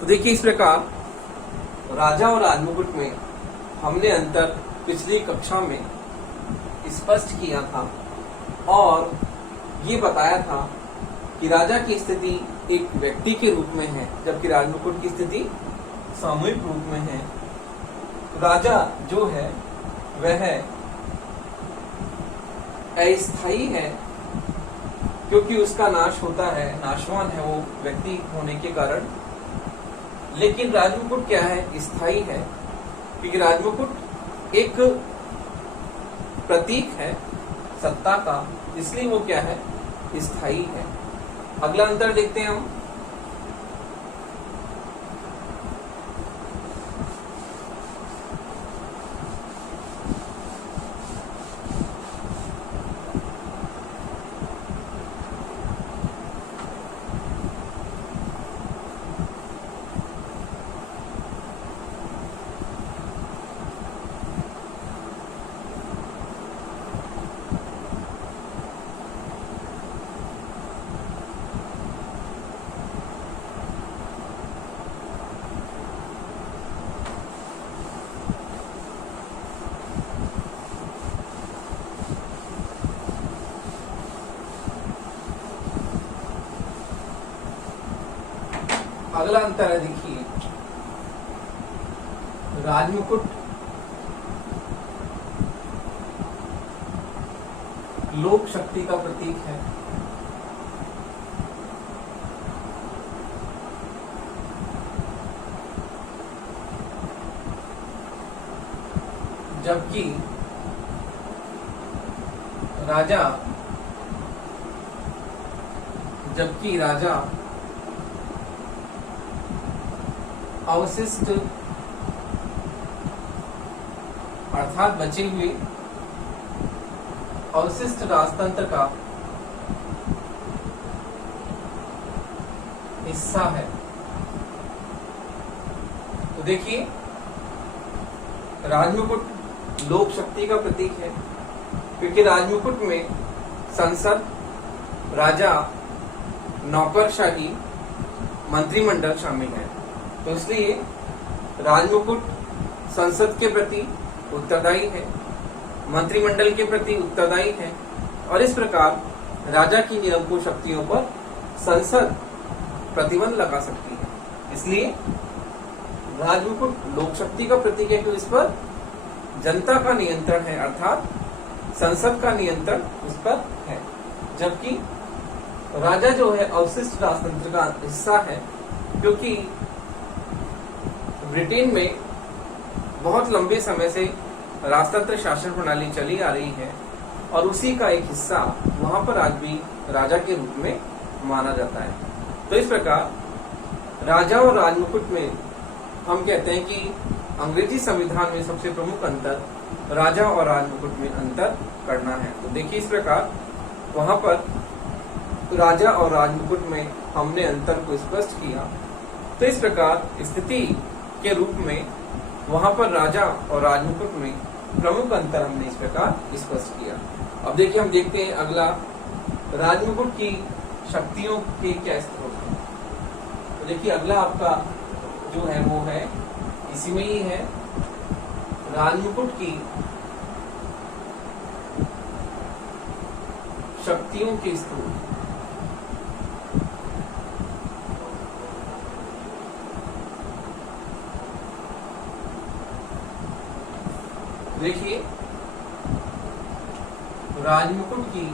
तो देखिए इस प्रकार राजा और राजमुकुट में हमने अंतर पिछली कक्षा में स्पष्ट किया था और ये बताया था कि राजा की स्थिति एक व्यक्ति के रूप में है जबकि राजमुकुट की स्थिति सामूहिक रूप में है। राजा जो है वह अस्थायी है क्योंकि उसका नाश होता है, नाशवान है वो व्यक्ति होने के कारण। लेकिन राजमुकुट क्या है? स्थायी है क्योंकि राजमुकुट एक प्रतीक है सत्ता का, इसलिए वो क्या है? स्थायी है। अगला अंतर देखते हैं हम। अगला अंतर है, देखिए राजमुकुट लोक शक्ति का प्रतीक है जबकि राजा अवशिष्ट अर्थात बचे हुए अवशिष्ट राजतंत्र का हिस्सा है। तो देखिए राजमुकुट लोक शक्ति का प्रतीक है क्योंकि राजमुकुट में संसद, राजा, नौकरशाही, मंत्रिमंडल शामिल है। तो इसलिए राजमुकुट संसद के प्रति उत्तरदायी है, मंत्रिमंडल के प्रति उत्तरदायी है और इस प्रकार राजा की निरंकुश शक्तियों पर संसद प्रतिबंध लगा सकती है। इसलिए राजमुकुट लोक शक्ति का प्रतीक है क्योंकि इस पर जनता का नियंत्रण है अर्थात संसद का नियंत्रण उस पर है, जबकि राजा जो है अवशिष्ट राजतंत्र का हिस्सा है क्योंकि ब्रिटेन में बहुत लंबे समय से राजतंत्र शासन प्रणाली चली आ रही है और उसी का एक हिस्सा वहां पर आज भी राजा के रूप में माना जाता है। तो इस प्रकार राजा और राजमुकुट में हम कहते हैं कि अंग्रेजी संविधान में सबसे प्रमुख अंतर राजा और राजमुकुट में अंतर करना है। तो देखिए इस प्रकार वहां पर राजा और राजमुकुट में हमने अंतर को स्पष्ट किया। तो इस प्रकार स्थिति के रूप में वहां पर राजा और राजमुकुट में प्रमुख अंतर हमने इस प्रकार स्पष्ट किया। अब देखिए हम देखते हैं अगला, राजमुकुट की शक्तियों के क्या स्रोत हैं। तो देखिए अगला आपका जो है वो है इसी में ही है, राजमुकुट की शक्तियों के स्रोत। देखिए राजमुकुट की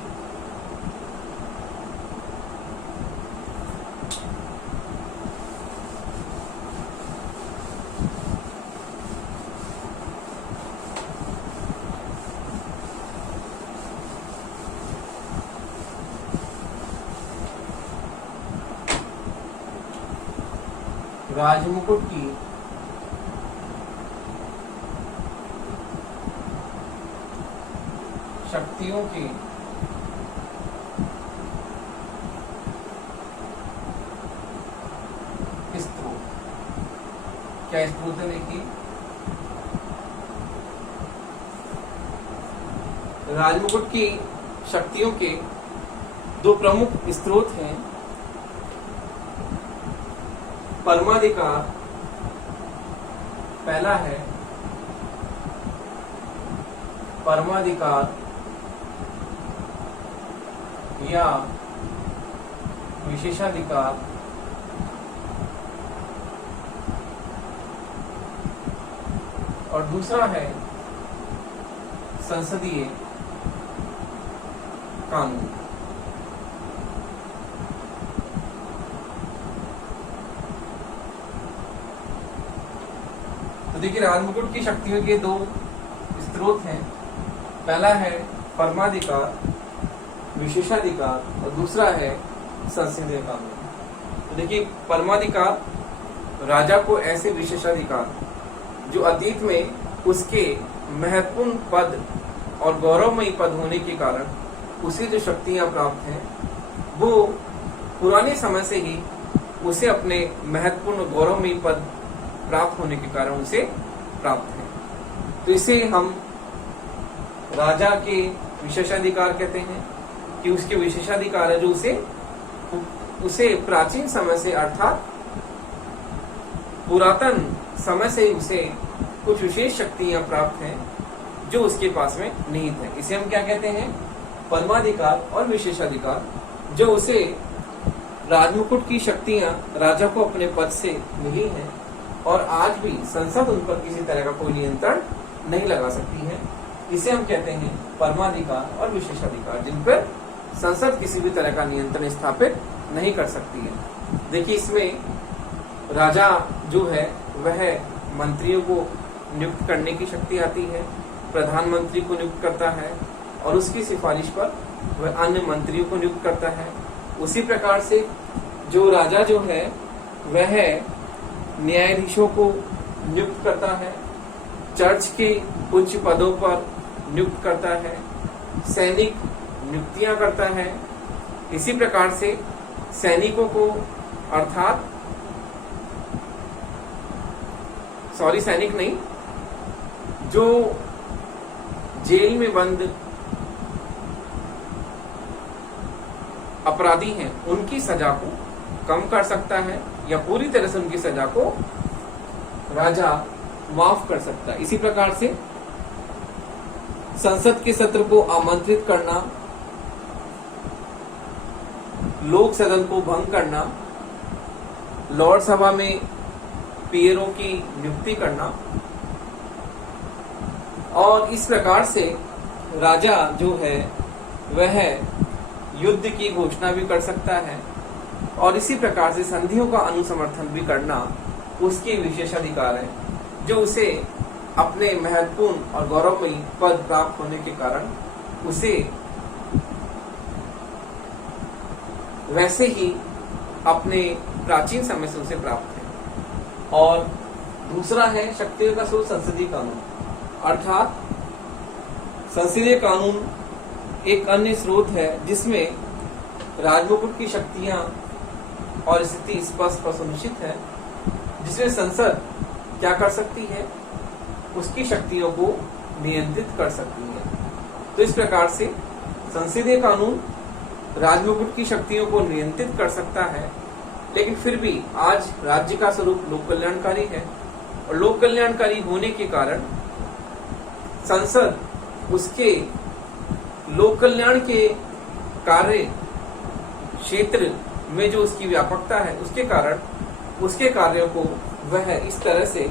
शक्तियों के स्रोत क्या स्रोत है? देखिए राजमुकुट की शक्तियों के दो प्रमुख स्रोत हैं, परमाधिकार पहला है परमाधिकार या विशेषाधिकार और दूसरा है संसदीय कानून। तो देखिए राजमुकुट की शक्तियों के दो स्रोत हैं, पहला है परमाधिकार विशेषाधिकार और दूसरा है संसदीय कानून। तो देखिए परमाधिकार राजा को ऐसे विशेषाधिकार जो अतीत में उसके महत्वपूर्ण पद और गौरवमयी पद होने के कारण उसे जो शक्तियां प्राप्त हैं वो पुराने समय से ही उसे अपने महत्वपूर्ण गौरवमयी पद प्राप्त होने के कारण उसे प्राप्त है। तो इसे हम राजा के विशेषाधिकार कहते हैं कि उसके विशेषाधिकार है जो उसे प्राचीन समय से अर्थात पुरातन समय से उसे कुछ विशेष शक्तियां प्राप्त हैं जो उसके पास में निहित है। इसे हम क्या कहते हैं? परमाधिकार और विशेषाधिकार, जो उसे राजमुकुट की शक्तियां राजा को अपने पद से मिली हैं और आज भी संसद उन पर किसी तरह का कोई नियंत्रण नहीं लगा सकती है। इसे हम कहते हैं परमाधिकार और विशेषाधिकार, जिन पर संसद किसी भी तरह का नियंत्रण स्थापित नहीं कर सकती है। देखिए इसमें राजा जो है वह मंत्रियों को नियुक्त करने की शक्ति आती है, प्रधानमंत्री को नियुक्त करता है और उसकी सिफारिश पर वह अन्य मंत्रियों को नियुक्त करता है। उसी प्रकार से जो राजा जो है वह न्यायाधीशों को नियुक्त करता है, चर्च के उच्च पदों पर नियुक्त करता है, सैनिक नियुक्तियां करता है। इसी प्रकार से सैनिकों को अर्थात सैनिक नहीं, जो जेल में बंद अपराधी हैं उनकी सजा को कम कर सकता है या पूरी तरह से उनकी सजा को राजा माफ कर सकता है। इसी प्रकार से संसद के सत्र को आमंत्रित करना, लोक सदन को भंग करना, लॉर्ड सभा में पीएरों की नियुक्ति करना और इस प्रकार से राजा जो है वह युद्ध की घोषणा भी कर सकता है और इसी प्रकार से संधियों का अनुसमर्थन भी करना उसके विशेषाधिकार है, जो उसे अपने महत्वपूर्ण और गौरवमयी पद प्राप्त होने के कारण उसे वैसे ही अपने प्राचीन समय से उसे प्राप्त है। और दूसरा है शक्तियों का स्रोत संसदीय कानून, अर्थात संसदीय कानून एक अन्य स्रोत है जिसमें राजमुकुट की शक्तियां और स्थिति स्पष्ट और सुनिश्चित है, जिसमें संसद क्या कर सकती है? उसकी शक्तियों को नियंत्रित कर सकती है। तो इस प्रकार से संसदीय कानून राजमुकुट की शक्तियों को नियंत्रित कर सकता है, लेकिन फिर भी आज राज्य का स्वरूप लोक कल्याणकारी है और लोक कल्याणकारी होने के कारण संसद उसके लोक कल्याण के कार्य क्षेत्र में जो उसकी व्यापकता है उसके कारण उसके कार्यों को वह इस तरह से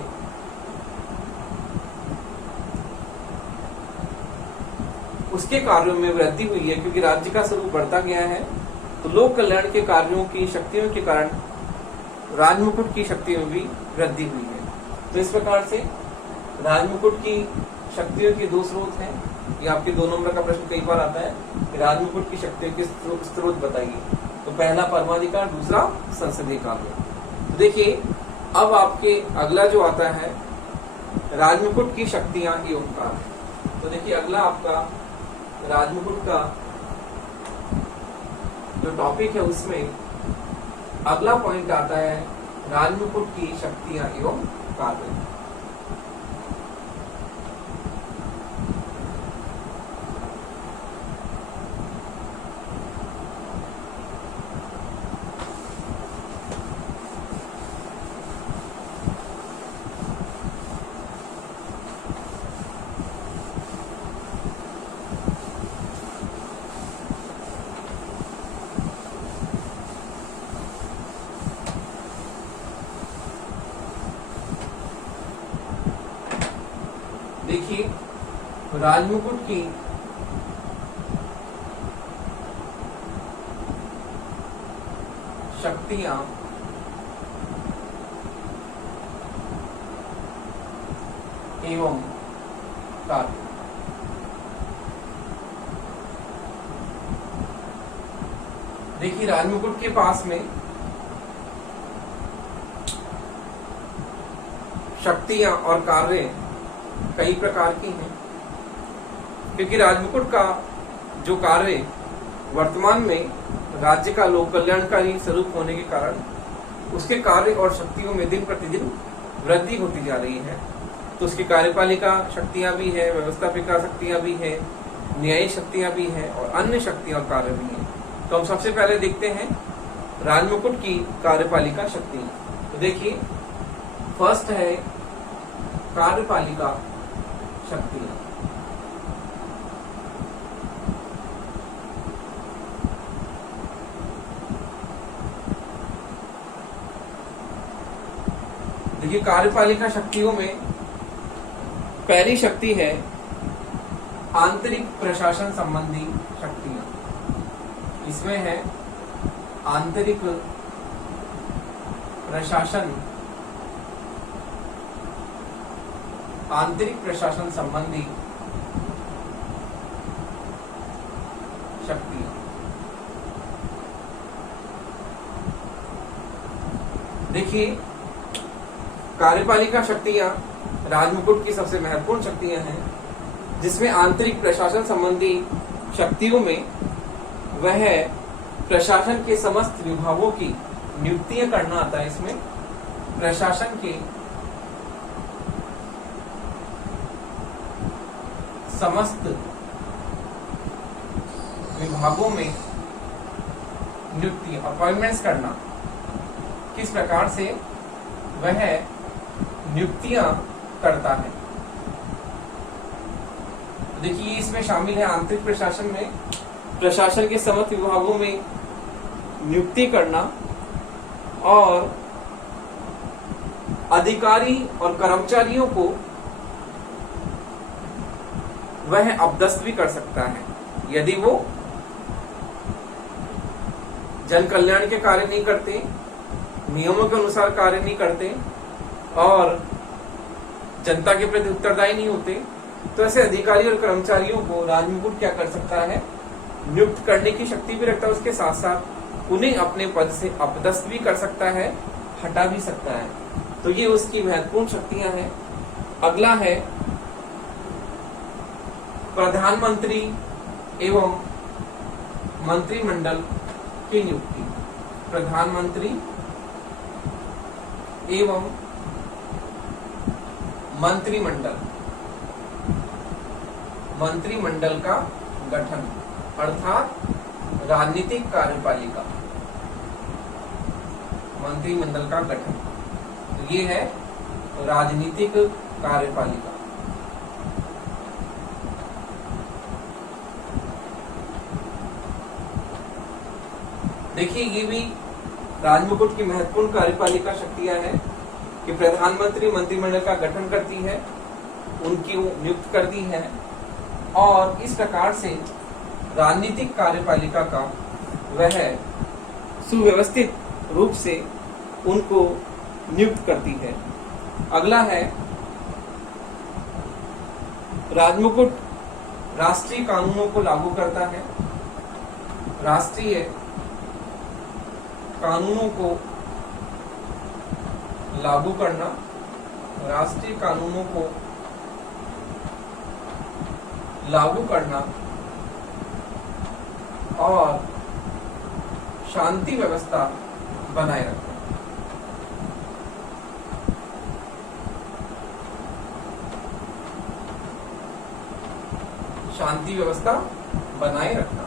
उसके कार्यों में वृद्धि हुई है, क्योंकि राज्य का स्वरूप बढ़ता गया है। तो लोक कल्याण के कार्यों की शक्तियों के कारण राजमुकुट की शक्तियों में भी वृद्धि हुई है। तो इस प्रकार से राजमुकुट की शक्तियों के दो स्रोत हैं। ये आपके 2 नंबर का प्रश्न कई बार आता है कि राजमुकुट की शक्तियों के स्रोत बताइए। तो पहला परमाधिकार, दूसरा संसदीय कानून। तो देखिए अब आपके अगला जो आता है राजमुकुट की शक्तियां एवं कार्य। तो देखिए अगला आपका राजमुकुट का जो टॉपिक है उसमें अगला पॉइंट आता है राजमुकुट की शक्तियां एवं कार्य। देखिए राजमुकुट की शक्तियां एवं कार्य। देखिए राजमुकुट के पास में शक्तियां और कार्य कई प्रकार की हैं, क्योंकि राजमुकुट का जो कार्य वर्तमान में राज्य का लोक कल्याणकारी स्वरूप होने के कारण उसके कार्य और शक्तियों में दिन प्रतिदिन वृद्धि होती जा रही है। तो उसकी कार्यपालिका शक्तियां भी है, व्यवस्थापिका शक्तियां भी है, न्यायिक शक्तियां भी है और अन्य शक्तियां और कार्य भी हैं। तो हम सबसे पहले देखते हैं राजमुकुट की कार्यपालिका शक्ति। तो देखिए फर्स्ट है कार्यपालिका शक्ति। देखिए कार्यपालिका शक्तियों में पहली शक्ति है आंतरिक प्रशासन संबंधी शक्तियां। इसमें है आंतरिक प्रशासन संबंधी शक्तियां। देखिए कार्यपालिका शक्तियां राजमुकुट की सबसे महत्वपूर्ण शक्तियां हैं, जिसमें आंतरिक प्रशासन संबंधी शक्तियों में वह प्रशासन के समस्त विभागों की नियुक्तियां करना आता है। इसमें प्रशासन के समस्त विभागों में नियुक्ति अपॉइंटमेंट्स करना, किस प्रकार से वह नियुक्तियां करता है। देखिए इसमें शामिल है आंतरिक प्रशासन में प्रशासन के समस्त विभागों में नियुक्ति करना और अधिकारी और कर्मचारियों को वह अपदस्थ भी कर सकता है यदि वो जन कल्याण के कार्य नहीं करते, नियमों के अनुसार कार्य नहीं करते और जनता के प्रति उत्तरदायी नहीं होते। तो ऐसे अधिकारी और कर्मचारियों को राजमुकुट क्या कर सकता है, नियुक्त करने की शक्ति भी रखता है। उसके साथ साथ उन्हें अपने पद से अपदस्थ भी कर सकता है, हटा भी सकता है। तो ये उसकी महत्वपूर्ण शक्तियां हैं। अगला है प्रधानमंत्री एवं मंत्रिमंडल की नियुक्ति। प्रधानमंत्री एवं मंत्रिमंडल का गठन अर्थात राजनीतिक कार्यपालिका, मंत्रिमंडल का गठन। तो ये है राजनीतिक कार्यपालिका। देखिए ये भी राजमुकुट की महत्वपूर्ण कार्यपालिका शक्तियां हैं कि प्रधानमंत्री मंत्रिमंडल का गठन करती है, उनकी नियुक्त करती है और इस प्रकार से राजनीतिक कार्यपालिका का वह सुव्यवस्थित रूप से उनको नियुक्त करती है। अगला है राजमुकुट राष्ट्रीय कानूनों को लागू करता है। राष्ट्रीय कानूनों को लागू करना, राष्ट्रीय कानूनों को लागू करना और शांति व्यवस्था बनाए रखना। शांति व्यवस्था बनाए रखना,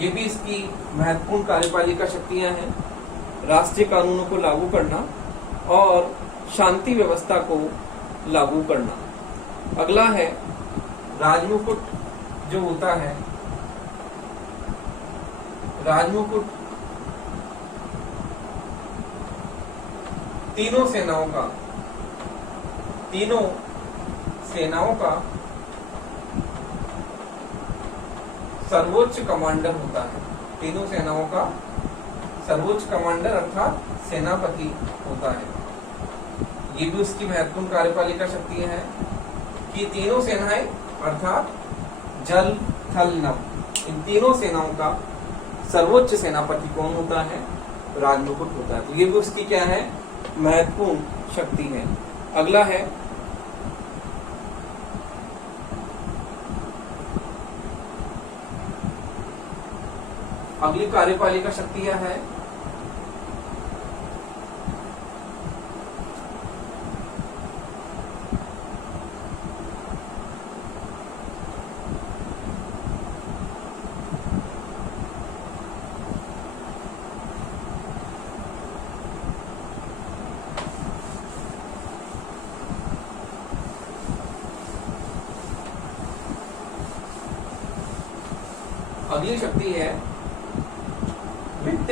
ये भी इसकी महत्वपूर्ण कार्यपालिका शक्तियां हैं। राष्ट्रीय कानूनों को लागू करना और शांति व्यवस्था को लागू करना। अगला है राजमुकुट जो होता है, राजमुकुट तीनों सेनाओं का सर्वोच्च कमांडर होता है। तीनों सेनाओं का सर्वोच्च कमांडर अर्थात सेनापति होता है। ये भी उसकी महत्वपूर्ण कार्यपालिका शक्तियां हैं कि तीनों सेनाएं अर्थात जल, थल, नभ, इन तीनों सेनाओं का सर्वोच्च सेनापति कौन होता है? राजमुकुट होता है। तो ये भी उसकी क्या है? महत्वपूर्ण शक्ति है। अगला है अगली कार्यपालिका शक्तियां है अगली शक्ति है वित्त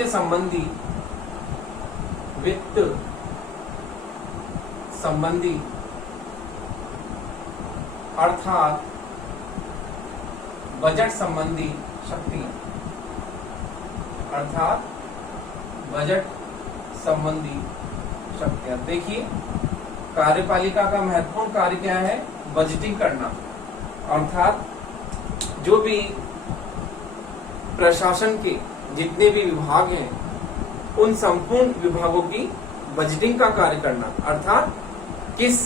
संबंधी अर्थात बजट संबंधी शक्तियां, अर्थात बजट संबंधी शक्तियां। देखिए कार्यपालिका का महत्वपूर्ण कार्य क्या है? बजटिंग करना, अर्थात जो भी प्रशासन के जितने भी विभाग हैं उन संपूर्ण विभागों की बजटिंग का कार्य करना, अर्थात किस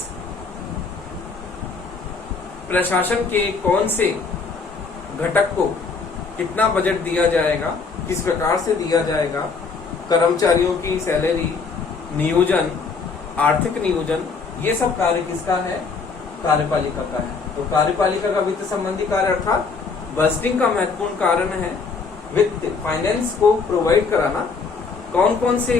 प्रशासन के कौन से घटक को कितना बजट दिया जाएगा, किस प्रकार से दिया जाएगा, कर्मचारियों की सैलरी, नियोजन, आर्थिक नियोजन, ये सब कार्य किसका है? कार्यपालिका का है। तो कार्यपालिका का वित्त संबंधी कार्य अर्थात बजटिंग का महत्वपूर्ण कारण है। वित्त, फाइनेंस को प्रोवाइड कराना, कौन कौन से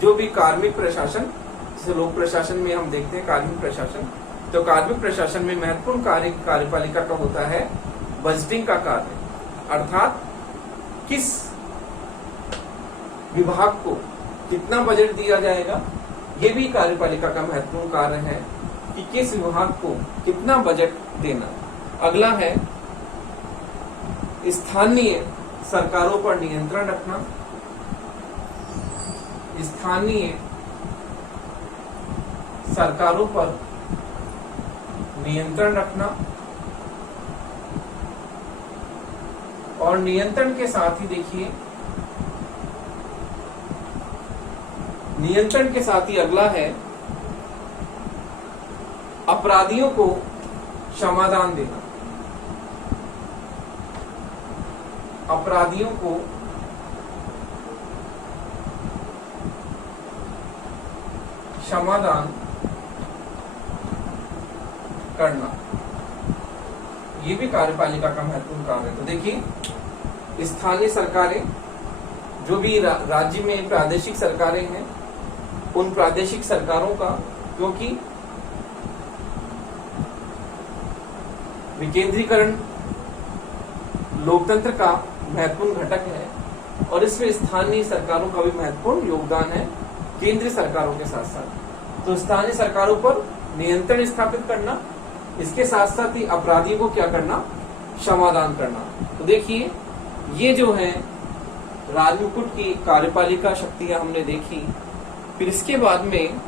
जो भी कार्मिक प्रशासन, जैसे लोक प्रशासन में हम देखते हैं कार्मिक प्रशासन, तो कार्मिक प्रशासन में महत्वपूर्ण कार्य कार्यपालिका का होता है बजटिंग का कार्य, अर्थात किस विभाग को कितना बजट दिया जाएगा, ये भी कार्यपालिका का महत्वपूर्ण कार्य है कि किस विभाग को कितना बजट देना। अगला है स्थानीय सरकारों पर नियंत्रण रखना, स्थानीय सरकारों पर नियंत्रण रखना, और नियंत्रण के साथ ही देखिए, नियंत्रण के साथ ही अगला है अपराधियों को क्षमादान देना, अपराधियों को क्षमादान करना, ये भी कार्यपालिका का महत्वपूर्ण कार्य है। तो देखिए स्थानीय सरकारें, जो भी राज्य में प्रादेशिक सरकारें हैं, उन प्रादेशिक सरकारों का, क्योंकि विकेंद्रीकरण लोकतंत्र का महत्वपूर्ण घटक है और इसमें स्थानीय सरकारों का भी महत्वपूर्ण योगदान है केंद्रीय सरकारों के साथ साथ। तो स्थानीय सरकारों पर नियंत्रण स्थापित करना, इसके साथ साथ ही अपराधियों को क्या करना? क्षमादान करना। तो देखिए ये जो है राजमुकुट की कार्यपालिका शक्तियां हमने देखी। फिर इसके बाद में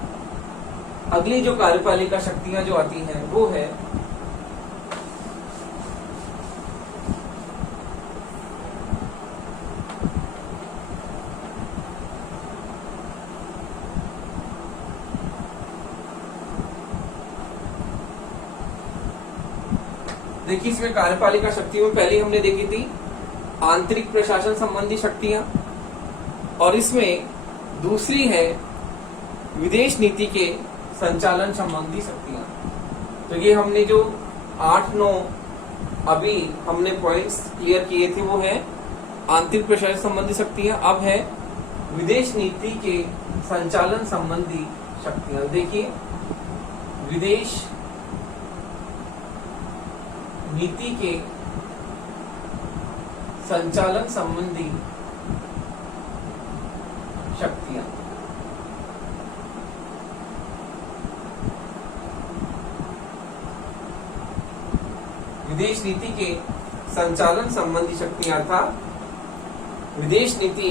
अगली जो कार्यपालिका शक्तियां जो आती हैं वो है देखिए इसमें कार्यपालिका शक्तियों में पहले हमने देखी थी आंतरिक प्रशासन संबंधी शक्तियां, और इसमें दूसरी है विदेश नीति के संचालन संबंधी शक्तियां। तो ये हमने जो 8-9 अभी हमने पॉइंट्स क्लियर किए थे वो है आंतरिक प्रशासन संबंधी शक्तियां। अब है विदेश नीति के संचालन संबंधी शक्तियां। देखिए विदेश नीति के संचालन संबंधी शक्तियां। विदेश नीति के संचालन संबंधी शक्तियां, अर्थात विदेश नीति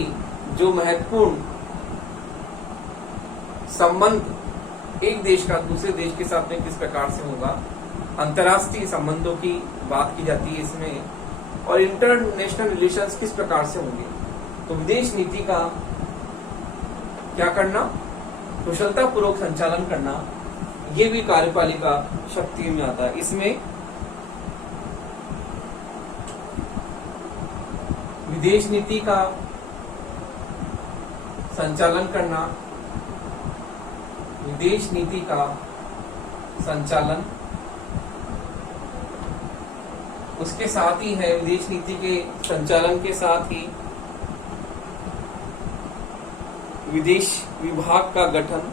जो महत्वपूर्ण संबंध एक देश का दूसरे देश के साथ में किस प्रकार से होगा, अंतर्राष्ट्रीय संबंधों की बात की जाती है इसमें, और इंटरनेशनल रिलेशंस किस प्रकार से होंगे। तो विदेश नीति का क्या करना, कुशलता पूर्वक संचालन करना, ये भी कार्यपालिका शक्ति में आता है। इसमें विदेश नीति का संचालन करना, विदेश नीति का संचालन, उसके साथ ही है विदेश नीति के संचालन के साथ ही विदेश विभाग का गठन,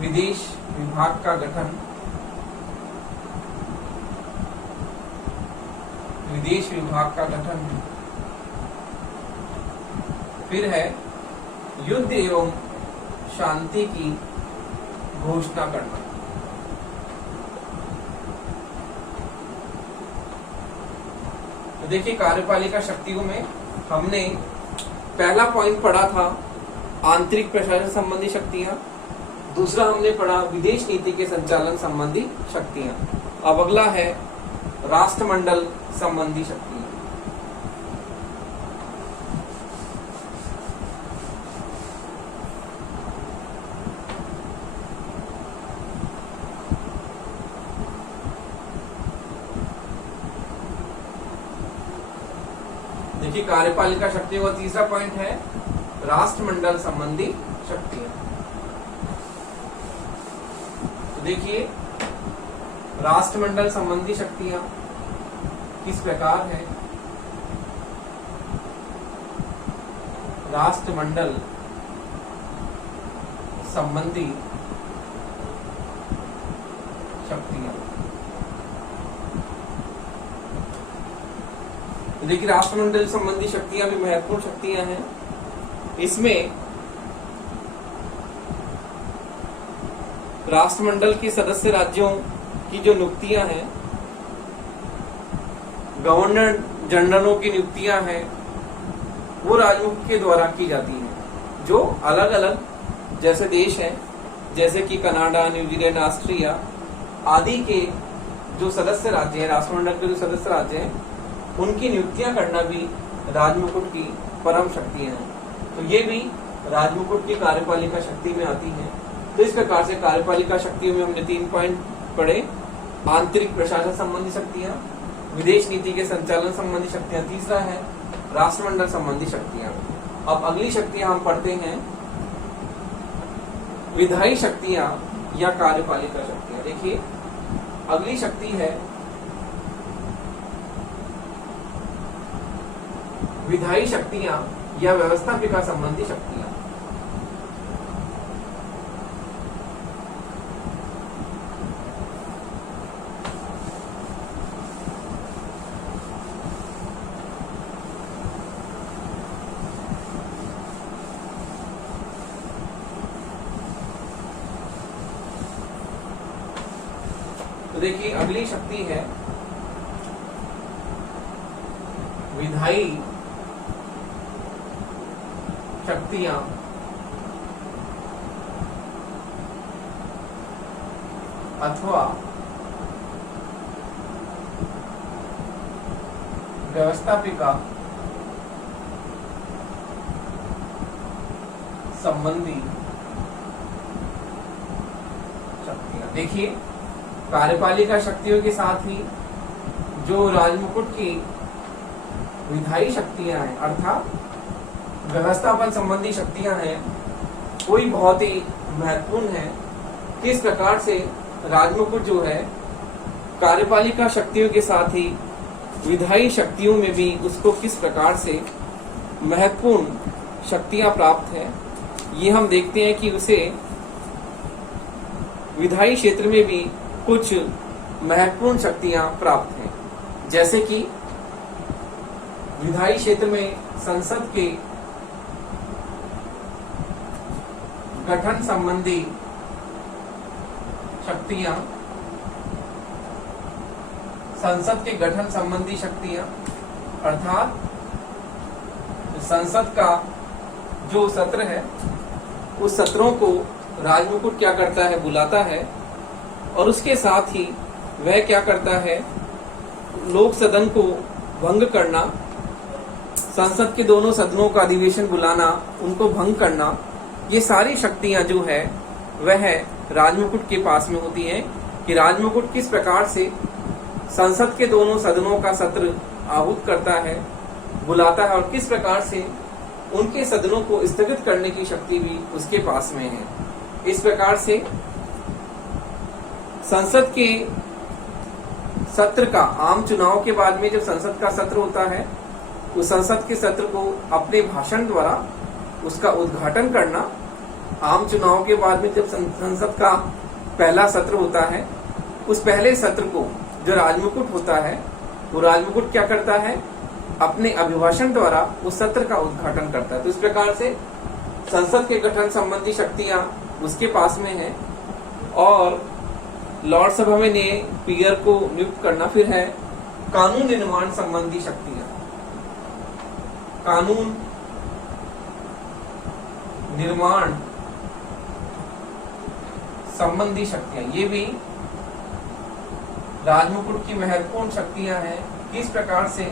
विदेश विभाग का गठन, विदेश विभाग का गठन। फिर है युद्ध एवं शांति की घोषणा करना। तो देखिए कार्यपालिका शक्तियों में हमने पहला पॉइंट पढ़ा था आंतरिक प्रशासन संबंधी शक्तियां, दूसरा हमने पढ़ा विदेश नीति के संचालन संबंधी शक्तियां। अब अगला है राष्ट्रमंडल संबंधी शक्तियां। देखिए कार्यपालिका शक्तियों का तीसरा पॉइंट है राष्ट्रमंडल संबंधी शक्तियां। तो देखिए राष्ट्रमंडल संबंधी शक्तियां किस प्रकार है। राष्ट्रमंडल संबंधी शक्तियां, तो देखिए राष्ट्रमंडल संबंधी शक्तियां भी महत्वपूर्ण शक्तियां हैं। इसमें राष्ट्रमंडल के सदस्य राज्यों की जो नियुक्तियां हैं, गवर्नर जनरलों की नियुक्तियां हैं, वो राजमुख के द्वारा की जाती हैं। जो अलग अलग जैसे देश हैं, जैसे कि कनाडा, न्यूजीलैंड, ऑस्ट्रिया आदि के जो सदस्य राज्य हैं, राष्ट्रमंडल के जो सदस्य राज्य हैं, उनकी नियुक्तियां करना भी राजमुकुट की परम शक्तियां हैं। तो ये भी राजमुकुट की कार्यपालिका शक्ति में आती है। तो इस प्रकार से कार्यपालिका शक्तियों में हमने 3 पॉइंट पढ़े। आंतरिक प्रशासन संबंधी शक्तियां, विदेश नीति के संचालन संबंधी शक्तियां, तीसरा है राष्ट्रमंडल संबंधी शक्तियां। अब अगली शक्तियां हम पढ़ते हैं विधायी शक्तियां या कार्यपालिका शक्तियां। देखिए अगली शक्ति है विधायी शक्तियां या व्यवस्थापिका संबंधी शक्तियां। तो देखिए अगली शक्ति है विधायी शक्तियां अथवा व्यवस्थापिका संबंधी शक्तियां। देखिए कार्यपालिका शक्तियों के साथ ही जो राजमुकुट की विधायी शक्तियां हैं अर्थात व्यवस्थापन संबंधी शक्तियां हैं, कोई बहुत ही महत्वपूर्ण है। किस प्रकार से राजमुकुट जो है कार्यपालिका शक्तियों के साथ ही विधायी शक्तियों में भी उसको किस प्रकार से महत्वपूर्ण शक्तियां प्राप्त है, ये हम देखते हैं कि उसे विधायी क्षेत्र में भी कुछ महत्वपूर्ण शक्तियां प्राप्त हैं। जैसे कि विधायी क्षेत्र में संसद के गठन संबंधी शक्तियां, संसद के गठन संबंधी शक्तियां, अर्थात संसद का जो सत्र है उस सत्रों को राजमुकुट क्या करता है, बुलाता है, और उसके साथ ही वह क्या करता है, लोक सदन को भंग करना, संसद के दोनों सदनों का अधिवेशन बुलाना, उनको भंग करना, ये सारी शक्तियां जो है वह राजमुकुट के पास में होती हैं कि राजमुकुट किस प्रकार से संसद के दोनों सदनों का सत्र आहूत करता है, बुलाता है, और किस प्रकार से उनके सदनों को स्थगित करने की शक्ति भी उसके पास में है। इस प्रकार से संसद के सत्र का, आम चुनाव के बाद में जब संसद का सत्र होता है, उस संसद के सत्र को अपने भाषण द्वारा उसका उद्घाटन करना, आम चुनाव के बाद में जब संसद का पहला सत्र होता है, उस पहले सत्र को जो राजमुकुट होता है, वो राजमुकुट क्या करता है, अपने अभिभाषण द्वारा उस सत्र का उद्घाटन करता है। तो इस प्रकार से संसद के गठन संबंधी शक्तियां उसके पास में है, और लॉर्ड सभा में ने पीयर को नियुक्त करना। फिर है कानून निर्माण संबंधी शक्तियां, कानून निर्माण संबंधी शक्तियां, ये भी राजमुकुट की महत्वपूर्ण शक्तियां हैं। किस प्रकार से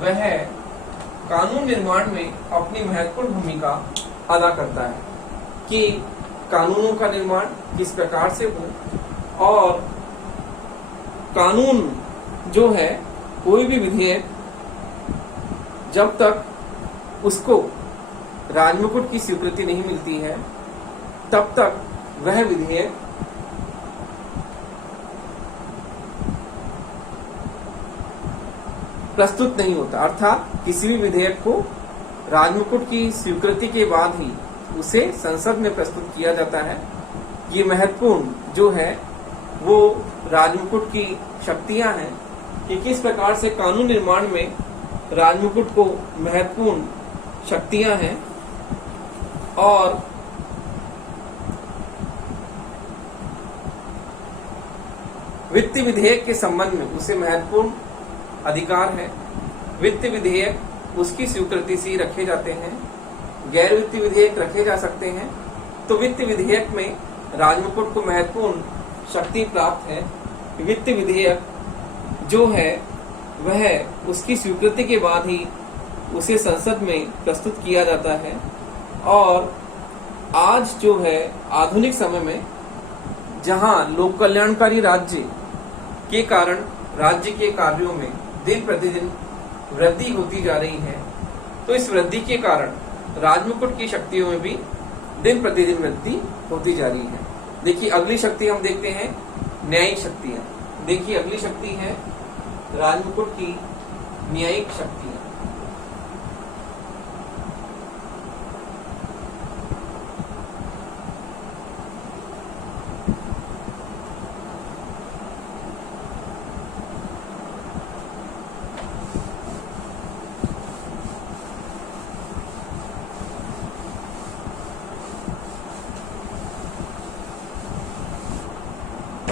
वह कानून निर्माण में अपनी महत्वपूर्ण भूमिका अदा करता है कि कानूनों का निर्माण किस प्रकार से हो, और कानून जो है, कोई भी विधेयक जब तक उसको राजमुकुट की स्वीकृति नहीं मिलती है, तब तक वह विधेयक प्रस्तुत नहीं होता। अर्थात किसी भी विधेयक को राजमुकुट की स्वीकृति के बाद ही उसे संसद में प्रस्तुत किया जाता है। ये महत्वपूर्ण जो है वो राजमुकुट की शक्तियां हैं कि किस प्रकार से कानून निर्माण में राजमुकुट को महत्वपूर्ण शक्तियां हैं, और वित्त विधेयक के संबंध में उसे महत्वपूर्ण अधिकार है। वित्त विधेयक उसकी स्वीकृति से रखे जाते हैं, गैर वित्तीय विधेयक रखे जा सकते हैं। तो वित्त विधेयक में राजमुकुट को महत्वपूर्ण शक्ति प्राप्त है। वित्त विधेयक जो है वह उसकी स्वीकृति के बाद ही उसे संसद में प्रस्तुत किया जाता है। और आज जो है आधुनिक समय में जहां लोक कल्याणकारी राज्य के कारण राज्य के कार्यों में दिन प्रतिदिन वृद्धि होती जा रही है, तो इस वृद्धि के कारण राजमुकुट की शक्तियों में भी दिन प्रतिदिन वृद्धि होती जा रही है। देखिए अगली शक्ति हम देखते हैं न्यायिक शक्तियां। देखिए अगली शक्ति है राजमुकुट की न्यायिक शक्तियां।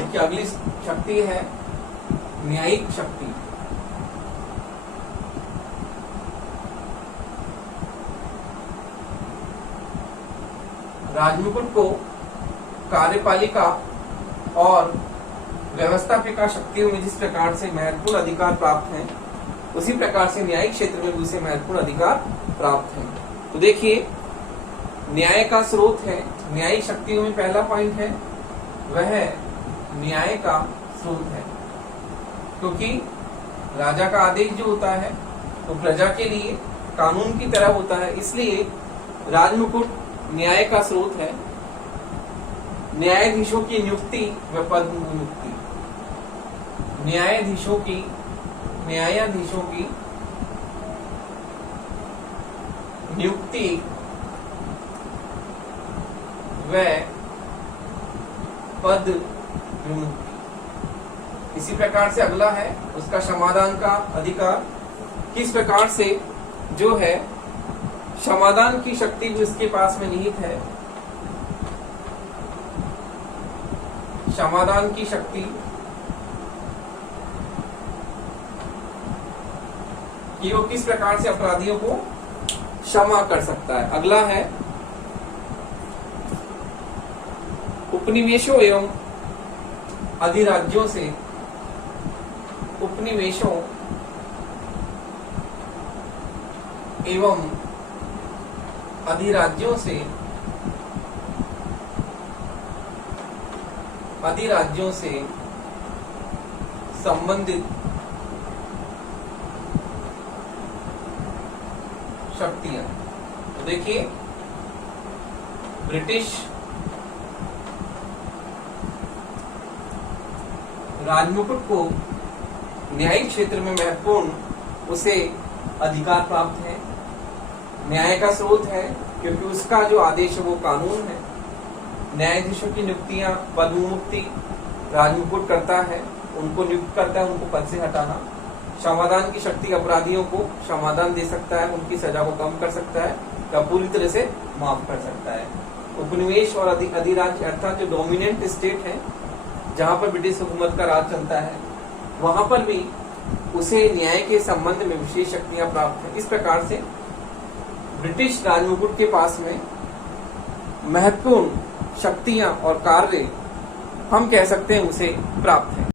की अगली शक्ति है न्यायिक शक्ति। राजमुकुट को कार्यपालिका और व्यवस्थापिका शक्तियों में जिस प्रकार से महत्वपूर्ण अधिकार प्राप्त हैं, उसी प्रकार से न्यायिक क्षेत्र में भी उसे महत्वपूर्ण अधिकार प्राप्त हैं। तो देखिए न्याय का स्रोत है, न्यायिक शक्तियों में पहला पॉइंट है वह न्याय का स्रोत है, क्योंकि राजा का आदेश जो होता है वो प्रजा के लिए कानून की तरह होता है, इसलिए राजमुकुट न्याय का स्रोत है। न्यायाधीशों की नियुक्ति व पद नियुक्ति, न्यायाधीशों की नियुक्ति व पद विमुक्ति। इसी प्रकार से अगला है उसका समाधान का अधिकार। किस प्रकार से जो है समाधान की शक्ति जो इसके पास में निहित है, समाधान की शक्ति कि वो किस प्रकार से अपराधियों को क्षमा कर सकता है। अगला है उपनिवेशों एवं अधिराज्यों से उपनिवेशों एवं अधिराज्यों से संबंधित शक्तियां। तो देखिए, ब्रिटिश राजमुकुट को न्यायिक क्षेत्र में महत्वपूर्ण उसे अधिकार प्राप्त है, न्याय का स्रोत है, क्योंकि उसका जो आदेश है वो कानून है। न्यायाधीशों की नियुक्तियां पद मुक्ति राजमुकुट करता है, उनको नियुक्त करता है, उनको पद से हटाना। क्षमादान की शक्ति अपराधियों को क्षमादान दे सकता है, उनकी सजा को कम कर सकता है या पूरी तरह से माफ कर सकता है। उपनिवेश और अधिराज्य अर्थात जो डोमिनेंट स्टेट है, जहां पर ब्रिटिश हुकूमत का राज चलता है, वहां पर भी उसे न्याय के संबंध में विशेष शक्तियां प्राप्त हैं। इस प्रकार से ब्रिटिश राजमुकुट के पास में महत्वपूर्ण शक्तियां और कार्य हम कह सकते हैं उसे प्राप्त है।